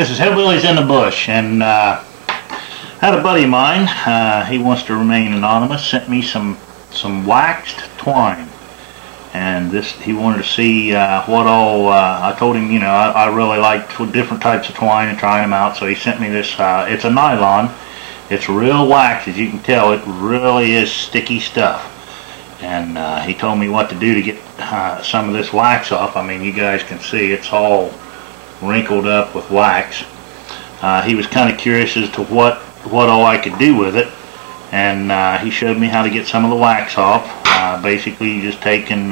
This is Hillbillies in the Bush, and had a buddy of mine, he wants to remain anonymous, sent me some waxed twine, and he wanted to see what all, I told him, you know, I really liked different types of twine and trying them out, so he sent me this, it's a nylon, it's real wax, as you can tell, it really is sticky stuff. And he told me what to do to get some of this wax off. I mean, you guys can see it's all wrinkled up with wax. He was kind of curious as to what all I could do with it, and he showed me how to get some of the wax off. Basically, you just take and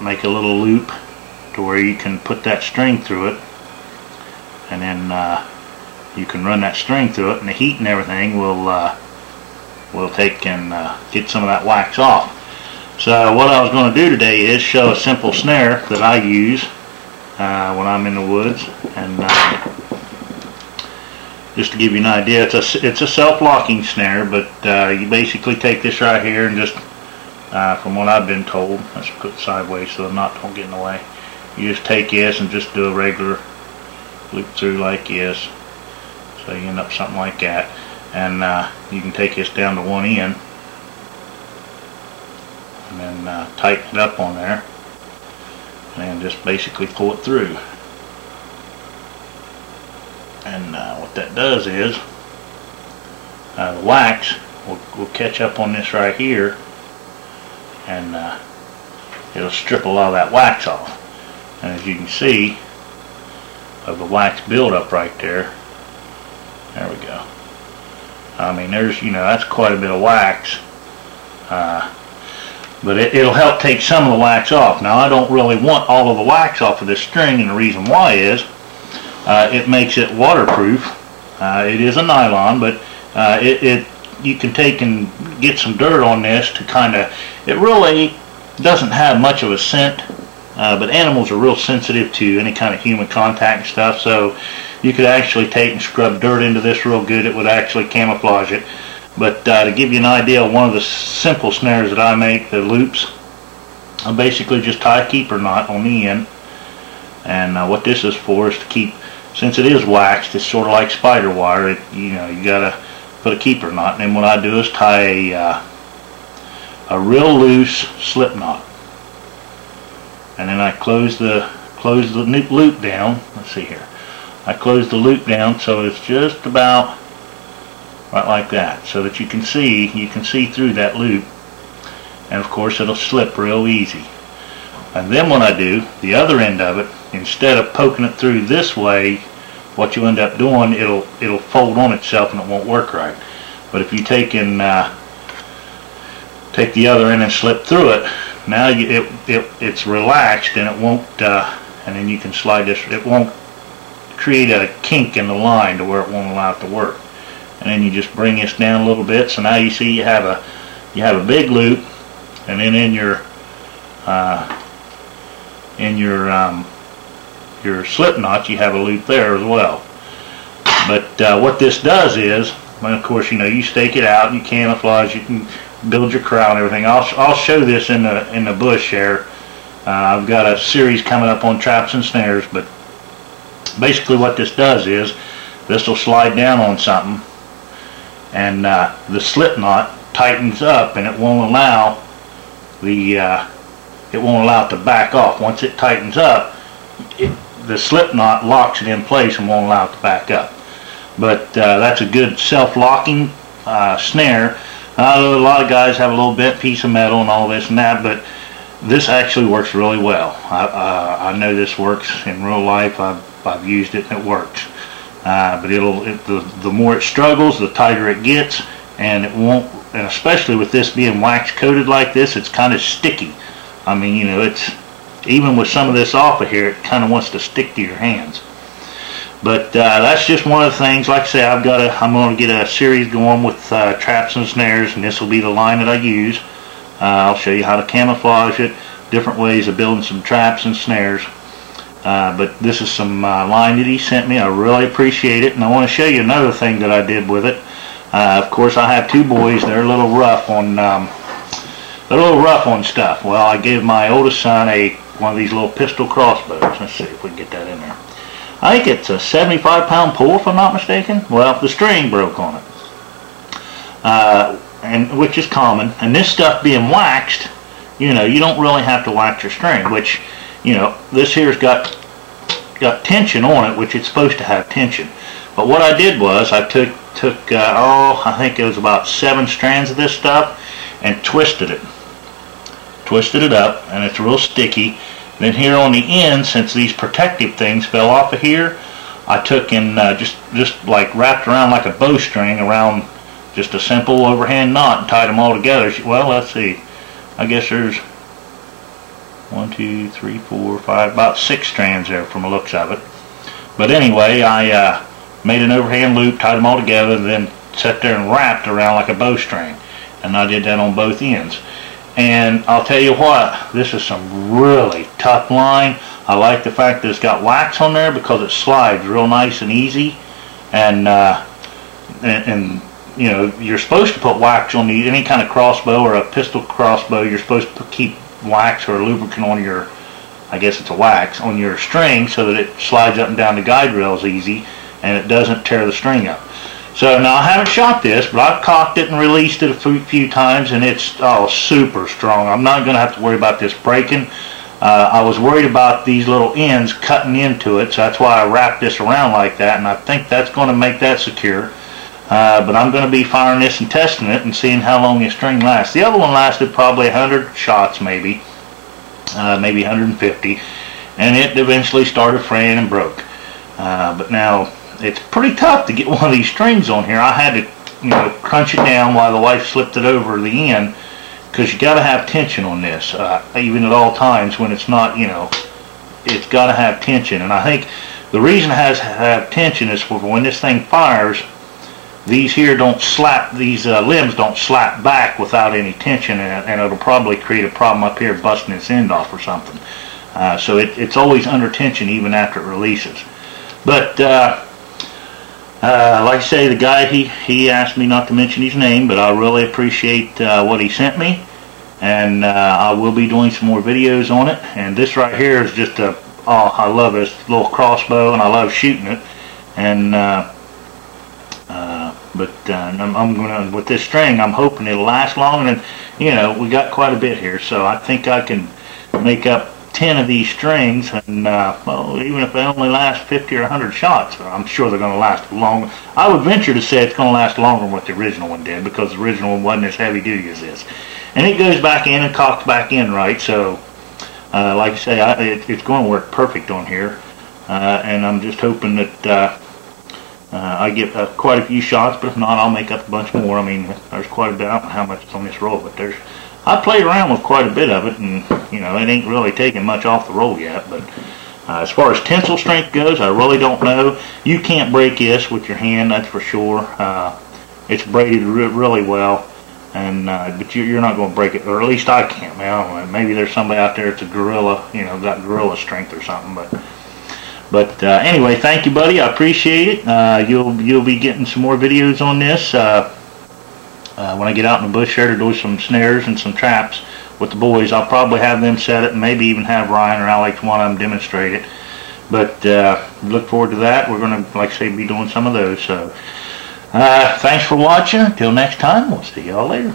make a little loop to where you can put that string through it, and then you can run that string through it, and the heat and everything will take and get some of that wax off. So what I was going to do today is show a simple snare that I use when I'm in the woods, and just to give you an idea, it's a self-locking snare, but you basically take this right here and just, from what I've been told, let's put it sideways so the knot don't get in the way. You just take this and just do a regular loop through like this, so you end up something like that. And you can take this down to one end and then tighten it up on there and just basically pull it through. And what that does is the wax will catch up on this right here, and it'll strip a lot of that wax off. And as you can see of the wax buildup right there, there we go. I mean, there's, you know, that's quite a bit of wax, but it'll help take some of the wax off. Now, I don't really want all of the wax off of this string, and the reason why is it makes it waterproof. It is a nylon, but you can take and get some dirt on this to kind of, it really doesn't have much of a scent, but animals are real sensitive to any kind of human contact and stuff, so you could actually take and scrub dirt into this real good. It would actually camouflage it. But to give you an idea of one of the simple snares that I make, the loops, I basically just tie a keeper knot on the end. And what this is for is to keep, since it is waxed, it's sort of like spider wire. You know, you gotta put a keeper knot. And then what I do is tie a real loose slip knot. And then I close the loop down. Let's see here. I close the loop down so it's just about right like that, so that you can see through that loop, and of course it'll slip real easy. And then what I do, the other end of it, instead of poking it through this way, what you end up doing, it'll fold on itself and it won't work right. But if you take and take the other end and slip through it, now it's relaxed, and it won't and then you can slide this, it won't create a kink in the line to where it won't allow it to work. And then you just bring this down a little bit, so now you see you have a big loop, and then in your slip knot you have a loop there as well. But what this does is, well, of course, you know, you stake it out, you camouflage, you can build your corral and everything. I'll show this in the bush here. I've got a series coming up on traps and snares, but basically what this does is this will slide down on something, and the slip knot tightens up, and it won't allow it to back off. Once it tightens up, the slip knot locks it in place and won't allow it to back up. But that's a good self-locking snare. I know a lot of guys have a little bent piece of metal and all this and that, but this actually works really well. I know this works in real life. I've used it and it works. But the more it struggles, the tighter it gets, and it won't. And especially with this being wax coated like this, it's kind of sticky. I mean, you know, it's even with some of this off of here, it kind of wants to stick to your hands. But that's just one of the things. Like I say, I'm going to get a series going with traps and snares, and this will be the line that I use. I'll show you how to camouflage it, different ways of building some traps and snares. But this is some line that he sent me. I really appreciate it, and I want to show you another thing that I did with it. Of course, I have two boys. They're a little rough on stuff. Well, I gave my oldest son a one of these little pistol crossbows. Let's see if we can get that in there. I think it's a 75-pound pull, if I'm not mistaken. Well, the string broke on it, and which is common. And this stuff being waxed, you know, you don't really have to wax your string. Which, you know, this here's got tension on it, which it's supposed to have tension. But what I did was I took I think it was about 7 strands of this stuff and twisted it up, and it's real sticky. Then here on the end, since these protective things fell off of here, I took and just like wrapped around like a bowstring around just a simple overhand knot and tied them all together. Well, let's see. I guess there's 1, 2, 3, 4, 5, about 6 strands there from the looks of it. But anyway, I made an overhand loop, tied them all together, and then sat there and wrapped around like a bowstring. And I did that on both ends. And I'll tell you what, this is some really tough line. I like the fact that it's got wax on there because it slides real nice and easy. And you know, you're supposed to put wax on any kind of crossbow or a pistol crossbow. You're supposed to keep wax or lubricant on your, I guess it's a wax, on your string so that it slides up and down the guide rails easy and it doesn't tear the string up. So now I haven't shot this, but I've cocked it and released it a few times, and it's super strong. I'm not going to have to worry about this breaking. I was worried about these little ends cutting into it, so that's why I wrapped this around like that, and I think that's going to make that secure. But I'm going to be firing this and testing it and seeing how long the string lasts. The other one lasted probably 100 shots, maybe 150, and it eventually started fraying and broke. But now it's pretty tough to get one of these strings on here. I had to, you know, crunch it down while the wife slipped it over the end, because you got to have tension on this, even at all times when it's not, you know, it's got to have tension. And I think the reason it has to have tension is for when this thing fires, these here don't slap, these limbs don't slap back without any tension in it, and it'll probably create a problem up here busting its end off or something. So it's always under tension even after it releases. But like I say, the guy, he asked me not to mention his name, but I really appreciate what he sent me, and I will be doing some more videos on it. And this right here is just a, oh, I love it. It's a little crossbow, and I love shooting it. And I'm gonna, with this string, I'm hoping it'll last long. And you know, we got quite a bit here, so I think I can make up 10 of these strings, and well, even if they only last 50 or 100 shots, I'm sure they're going to last long. I would venture to say it's going to last longer than what the original one did, because the original one wasn't as heavy duty as this. And it goes back in and cocks back in right, so like I say, it's going to work perfect on here. And I'm just hoping that I get quite a few shots, but if not, I'll make up a bunch more. I mean, there's quite a bit. I don't know how much is on this roll, but I played around with quite a bit of it, and you know, it ain't really taking much off the roll yet. But as far as tensile strength goes, I really don't know. You can't break this with your hand, that's for sure. It's braided really well, and but you're not going to break it, or at least I can't. Man, I don't know. Maybe there's somebody out there that's a gorilla, you know, got gorilla strength or something. But anyway, thank you, buddy. I appreciate it. You'll be getting some more videos on this. When I get out in the bush here to do some snares and some traps with the boys, I'll probably have them set it, and maybe even have Ryan or Alex, one of them, demonstrate it. But look forward to that. We're going to, like I say, be doing some of those. So thanks for watching. Until next time, we'll see y'all later.